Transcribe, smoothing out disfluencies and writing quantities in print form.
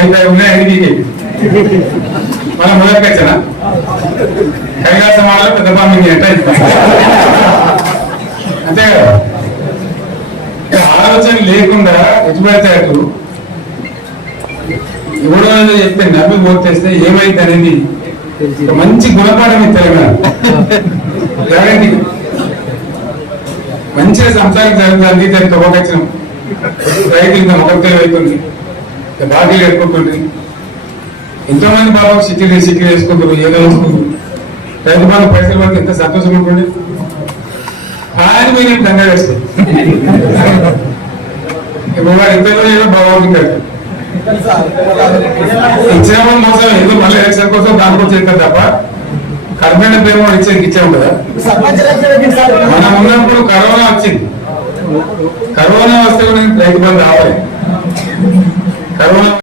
అయితే ఉన్నాయి అన్ని మనం మొదటికి వచ్చానా కైలాసం వాళ్ళ పెద్ద పామింగ్ అంటే అంతే కదా. ఆలోచన లేకుండా ఎటుపడితే అటు ఎవడో చెప్తే నమ్మి ఓటేస్తే ఏమైంది అనేది మంచి గుణపాఠం తెలంగాణ గ్యారంటీ. మంచిగా సంసారం జరుగుతుంది. దానికి ఒకచ్చినాం రైతు ఇంకా మొక్కలు అవుతుంది, బాకీలు ఎట్టుకుంటుంది. ఎంతో మంది బాబు సిటీలు వేసుకుంటారు, ఏదో వేసుకుంటారు. రైతు బాగా పైసలు పడితే ఎంత సంతోషం ఉంటుంది. ఆయన మీరు దంగా వేస్తారు ఇప్పుడు ఇద్దరు ఏదో బాగుంటుంది. ఇచ్చినప్పుడు మోసం ఏదో మళ్ళీ ఎలక్షన్ కోసం దానికోసం ఇస్తారు తప్ప కర్మైన పేరు ఇచ్చాము కదా. మనం ఉన్నప్పుడు కరోనా వచ్చింది. కరోనా వస్తే కూడా రైతు బంధు రావాలి. కరోనా